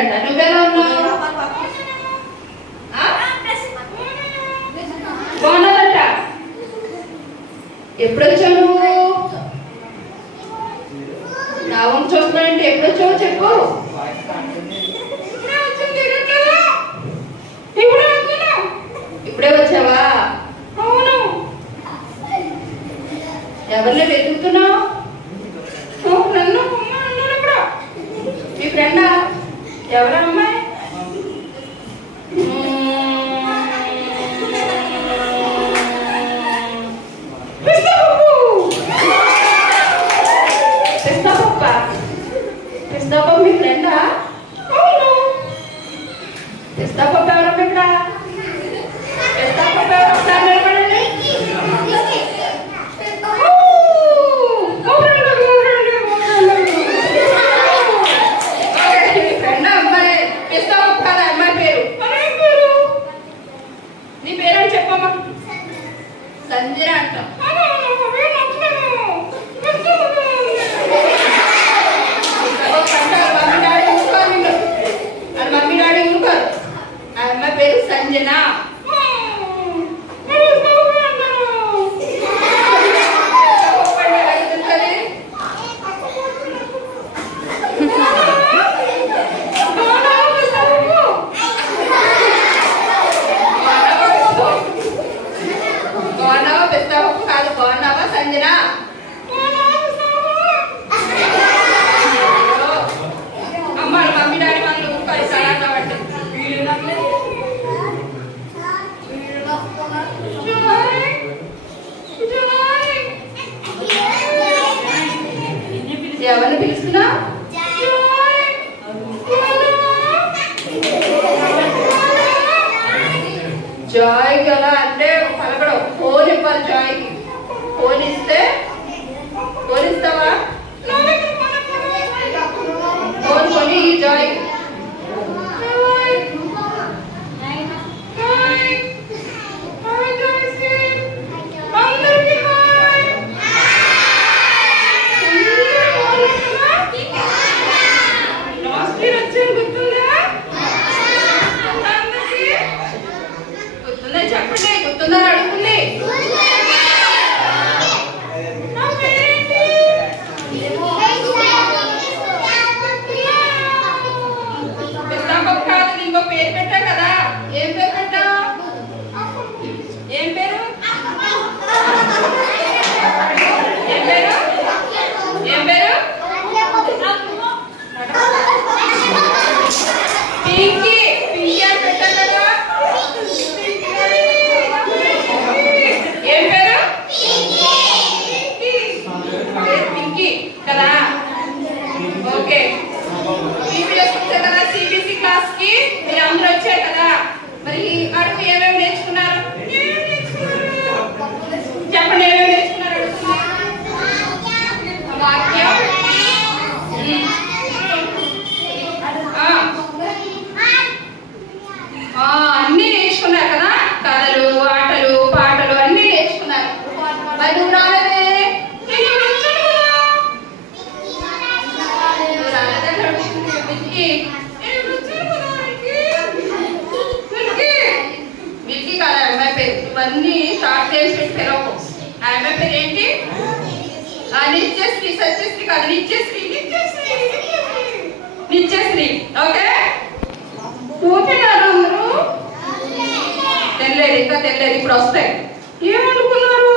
బాగున్నాడంట. నువ్వెలా ఉన్నావు? బాగున్నాడంట. ఎప్పుడొచ్చావు నువ్వు? నా వంశ చూస్తున్నాడంటే ఎప్పుడొచ్చావు చెప్పు. ఇప్పుడే వచ్చావా? అవును. ఎవరిని వెతుకుతున్నావు? మీ ఫ్రెండా? ఎవరా అమ్మాయి? పిస్తాపప్పు మీ ఫ్రెండా? అవును. పిస్తాపప్పు ఎవరో ఫ్రెండా? పిస్తాపప్పు ఎవరో ఒకసారి నిలబడండి. మీ ఫ్రెండ్ అమ్మాయి పిస్తాపప్పు కదా అమ్మాయి పేరు? నీ పేరు చెప్పమ్మా. సంజన అంట. మమ్మీ డాడీ ఊరుకోరు. ఆ అమ్మాయి పేరు సంజన. బాగున్నావా పిస్తాపప్పు కాదు, బాగున్నావా సంజన? అమ్మ మమ్మీ డాడీ వాళ్ళు ఊరుకోరు సరే కాబట్టి. ఎవరిని పిలుస్తున్నా? జాయ్ కదా అంటే పలకడం. ఫోన్ ఇవ్వాలి జాయ్కి. ఫోన్ ఇస్తే ఫోన్ ఇస్తావా? ఫోన్ కొని జాయ్. చెప్పండి, గుర్తుందని అడుగుతుంది. పిస్తాపప్పు కాదు, ఇంకో పేరు పెట్టా కదా. ఏం పేరు పెట్టా? ఏం పేరు? ఏం పేరు? ఏం పేరు? పింకీ. పింకీ అని పెట్టా కదా. ఏం పేరు? పింకీ కదా. ఓకే. వచ్చారు కదా సిబిసి క్లాస్ కి. మీరు అందరూ వచ్చారు కదా. మరి అడుగు ఏమేమి నేర్చుకున్నారు? చెప్పండి ఏమేమి నేర్చుకున్నారు? వాక్యం, అన్ని నేర్చుకున్నారు కదా. కథలు, ఆటలు, పాటలు అన్ని నేర్చుకున్నారు. మరి నువ్వు రాలేదే? మిల్కీ కదా అమ్మాయి పేరు. ఇవన్నీ షార్ట్ చేసి పిలవకు. ఆ అమ్మాయి పేరు ఏంటి? నిత్యశ్రీ. సత్యశ్రీ కాదు, నిత్యశ్రీ. నిత్యశ్రీ. నిత్యశ్రీ. ఓకే. ఓకేనారు అందరూ? తెల్లేదు, ఇంకా తెల్లేదు. ఇప్పుడు వస్తాయి. ఏమనుకున్నారు?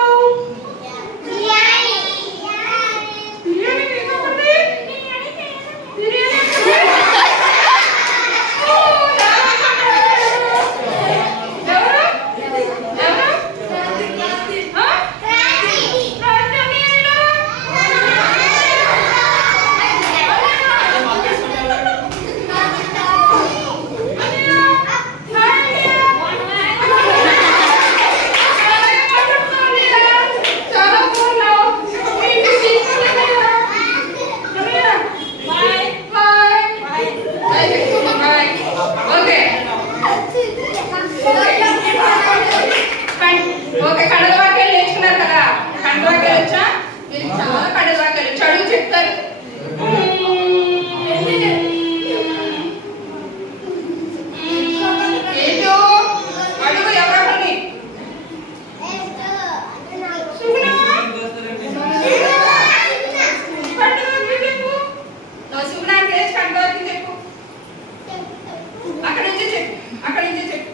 అక్కడి నుంచి చెప్పు.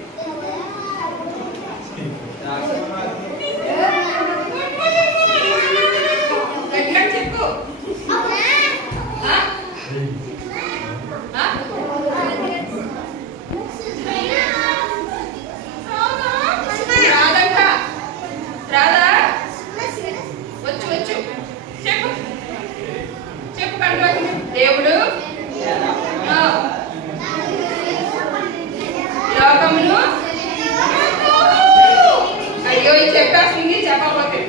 గట్టిగా చెప్పు. రాదంట. రాదా? వచ్చు వచ్చు చెప్పు. చెప్పు కంటి. దేవుడు లోకమును అయ్యో ఇది చెప్పేస్తుంది చెప్పకపోతే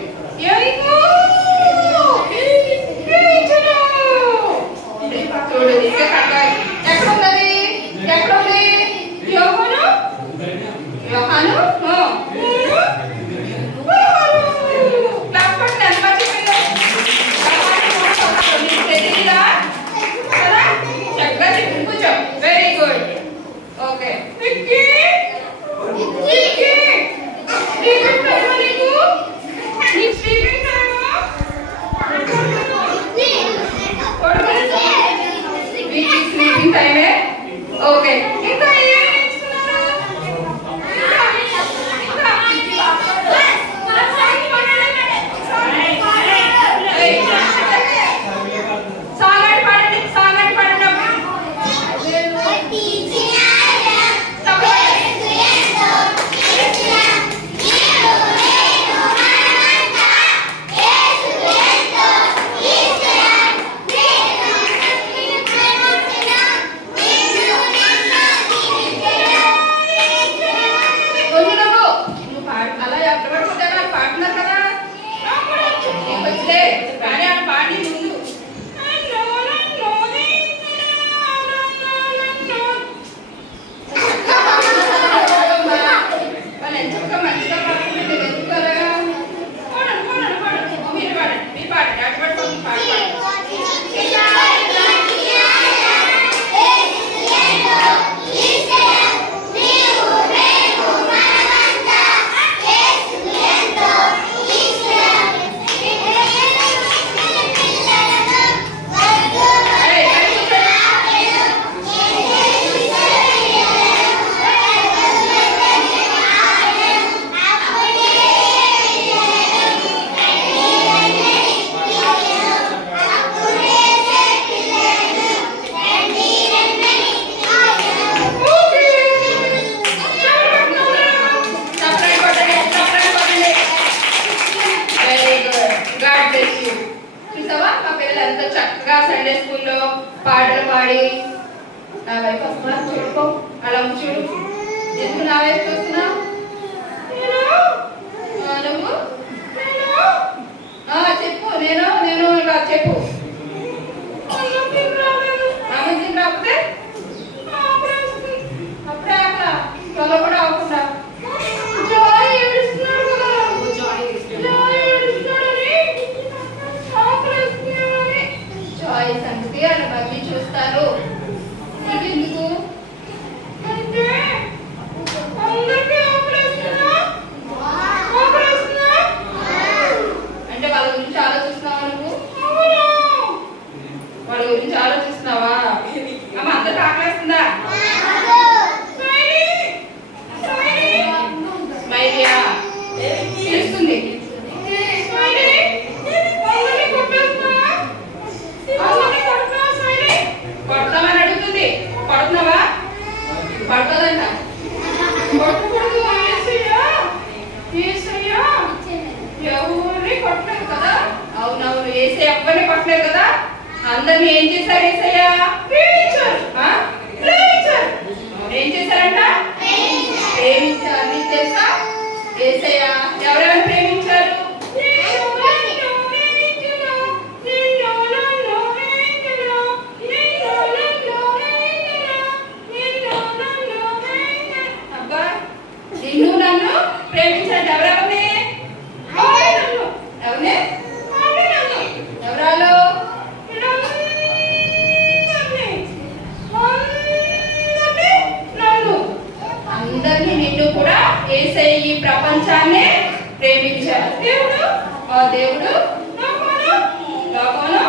చూడు ఇదే కట్టాలి. ఎక్కడ ఉన్నది? ఎక్కడ ఉంది? యోహాను యోహాను క్లాస్ పట్టిన ఎంత మర్చిపోయిందో తెలియదా కదా? చక్కగా చెప్పి కూర్చో. Very good. Okay Vicky Vicky sleeping టైమా నీకు? నీకు స్లీపింగ్ టైమా? విక్కీ స్లీపింగ్ టైమే. ఓకే ఇంకా ఏం నేర్చుకున్నారా? సాంగ్ పాడండి. సాంగ్ పాడండి. అలా ఎవరు పాడుతున్నారు కదా వచ్చే కానీ ఆ పాడి ముందు వాళ్ళు ఎంత మంచిగా పాడుతుంటే వెతుకుతారా? మీరు పాడండి. మీరు పాడండి. అటు పట్టుకోండి. పాడండి. చక్కగా సండే స్కూల్లో పాటలు పాడి నా వైపు వస్తున్నా చూడుకో. అలా చూడు. ఎందుకు నా వైపు వస్తున్నావు? నువ్వు చెప్పు. నేను నేను ఇలా చెప్పు. ఆమె రాకపోతే అప్పుడే అక్కడ త్వరలో కూడా అవ్వకుండా జాయ్ ఏడుస్తున్నాడు కదా. జాయ్ ఏడుస్తున్నాడని జాయ్ సంగతి అని మమ్మీ చూస్తారు. నీకెందుకు అంటే అంటే వాళ్ళ గురించి ఆలోచిస్తున్నావా నువ్వు? వాళ్ళ గురించి ఆలోచిస్తున్నావా? అమ్మ అందరికి ఆకలిస్తుందా? స్మైలియా తెలుస్తుంది. కొడతామని అడుగుతుంది. కొడుతున్నావా? కొడతాదంట. కొట్టకూడదు. ఎవరిని కొట్టలేదు కదా. అవునవును. ఏసై ఎవ్వరిని కొట్టలేదు కదా. అందరినీ ఏం చేశారు? ఏసయ్య ప్రేమించారు. ఏం చేశారంట? ప్రేమించారు. నీకు తెలుసా? ఏసయ్య ఎవరెవరు ప్రేమించారు? అబ్బా నిన్ను నన్ను ప్రేమించారు. ఎవరెవరిని? ఎవరిని? ఎవరాలు? అందరినీ నిన్ను కూడా యేసయ్య ఈ ప్రపంచాన్ని ప్రేమించారు. దేవుడు ఆ దేవుడు లోకంలో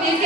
తీసుకు